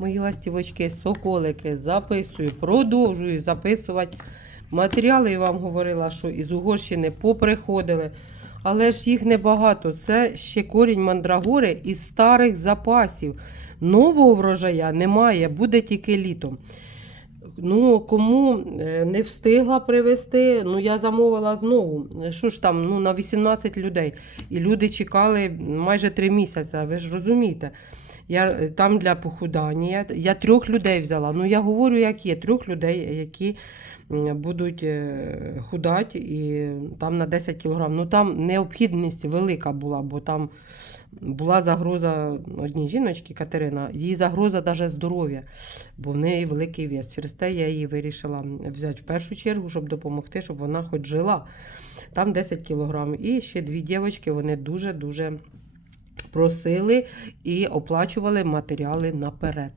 Мої ластівочки, соколики, записую, продовжую записувати. Матеріали я вам говорила, що із Угорщини поприходили, але ж їх небагато. Це ще корінь мандрагори із старих запасів. Нового врожая немає, буде тільки літом. Ну, кому е, не встигла привезти, ну я замовила знову. Що ж там, ну на 18 людей. І люди чекали майже 3 місяці, ви ж розумієте. Я е, там для похудання. Я, трьох людей взяла. Ну я говорю, як є, трьох людей, які будуть е, худати і там на 10 кг. Ну там необхідність велика була, бо там була загроза одній жіночки Катерина, їй загроза навіть здоров'я, бо в неї великий вес. Через те я її вирішила взяти в першу чергу, щоб допомогти, щоб вона хоч жила. Там 10 кг. І ще дві дівчатки, вони дуже-дуже просили і оплачували матеріали наперед.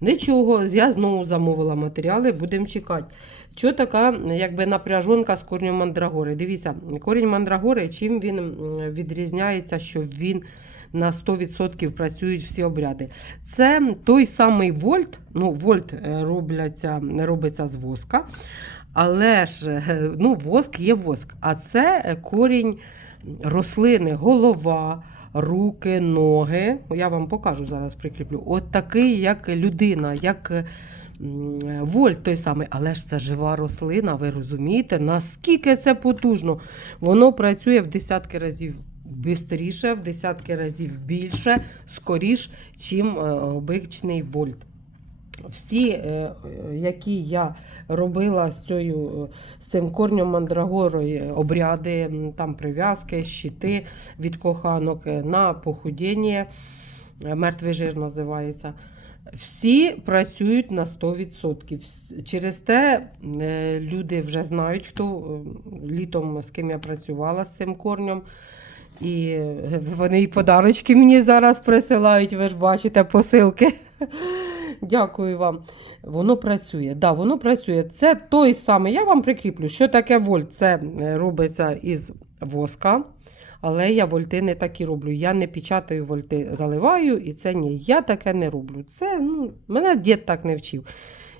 Нічого, я знову замовила матеріали, будемо чекати. Що така якби напряжонка з корнем мандрагори? Дивіться, корінь мандрагори, чим він відрізняється, що він на 100% працюють всі обряди. Це той самий вольт, ну, вольт е, робляться, робиться з воска, але ж е, ну, воск є воск, а це е, корінь рослини, голова, руки, ноги. Я вам покажу зараз прикріплю. От такий, як людина, як вольт той самий, але ж це жива рослина, ви розумієте, наскільки це потужно. Воно працює в десятки разів бистріше, в десятки разів більше, скоріш, чим е, обичний вольт. Всі, е, е, які я робила з, цією, е, з цим корнем мандрагори, е, обряди, там прив'язки, щити від коханок на похудіння, мертвий жир називається. Всі працюють на 100%. Через те люди вже знають, хто літом з ким я працювала з цим корнем. І вони і подарочки мені зараз присилають, ви ж бачите, посилки. Дякую вам. Воно працює. Да, воно працює. Це той самий. Я вам прикріплю, що таке вольт. Це е, робиться із воска. Але я вольти не такі роблю. Я не печатаю вольти, заливаю, і це ні. Я таке не роблю. Це ну, мене дід так не вчив.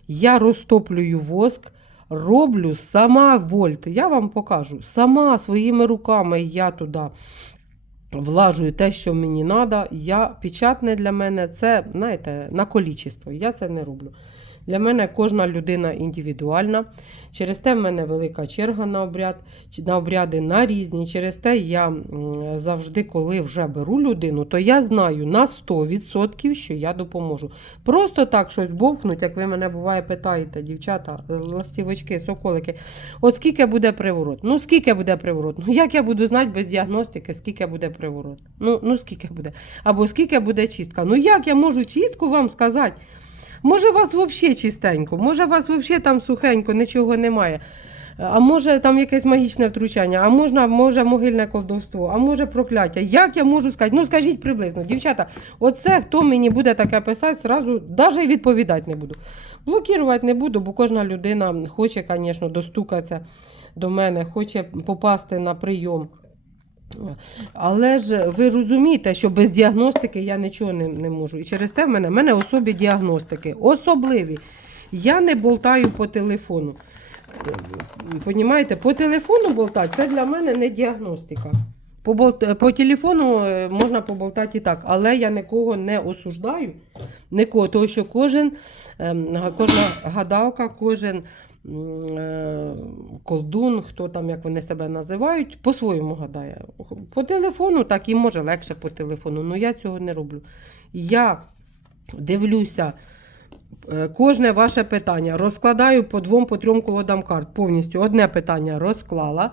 Я розтоплюю воск, роблю сама вольт. Я вам покажу. Сама своїми руками я туди влажую те, що мені треба. Я печатне для мене це, знаєте, на колічество. Я це не роблю. Для мене кожна людина індивідуальна. Через те в мене велика черга на обряд, на обряди на різні. Через те я завжди, коли вже беру людину, то я знаю на 100%, що я допоможу. Просто так щось бовкнуть, як ви мене буває питаєте, дівчата, ластівочки, соколики. От скільки буде приворот? Ну скільки буде приворот? Ну як я буду знати без діагностики, скільки буде приворот? Ну, ну скільки буде? Або скільки буде чистка? Ну як я можу чистку вам сказати? Може, у вас взагалі чистенько, може, у вас взагалі там сухенько, нічого немає. А може там якесь магічне втручання, а можна, може могильне колдовство, а може прокляття. Як я можу сказати? Ну скажіть приблизно, дівчата, оце хто мені буде таке писати, зразу навіть відповідати не буду. Блокувати не буду, бо кожна людина хоче, звісно, достукатися до мене, хоче попасти на прийом. Але ж ви розумієте, що без діагностики я нічого не, не можу. І через те в мене, в мене особі діагностики. Особливі. Я не болтаю по телефону. Понімаєте, по телефону болтати це для мене не діагностика. По, болт... по телефону е, можна поболтати і так, але я нікого не осуждаю. Нікого, тому що кожен, ем, кожна гадалка, кожен колдун, хто там, як вони себе називають, по-своєму гадає. По телефону так і може легше по телефону, але я цього не роблю. Я дивлюся. е, Кожне ваше питання розкладаю по двом, по трьом колодам карт. Повністю одне питання розклала,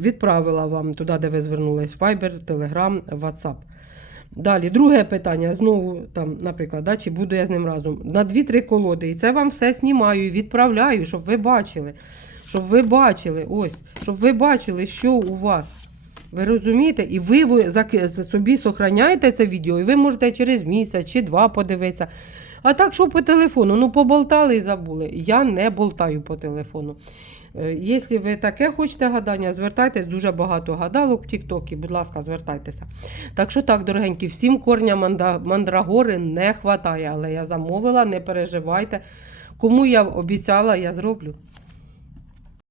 відправила вам туди, де ви звернулись, Viber, Telegram, WhatsApp. Далі, друге питання, знову, там, наприклад, да, чи буду я з ним разом. На дві-три колоди. І це вам все знімаю і відправляю, щоб ви бачили. Щоб ви бачили, ось, щоб ви бачили, що у вас. Ви розумієте? І ви собі сохраняєте це відео, і ви можете через місяць чи два подивитися. А так, що по телефону? Ну, поболтали і забули. Я не болтаю по телефону. Е, Якщо ви таке хочете гадання, звертайтесь дуже багато гадалок в Тіктокі, будь ласка, звертайтеся. Так що так, дорогенькі, всім корня мандрагори не вистачає, але я замовила, не переживайте. Кому я обіцяла, я зроблю.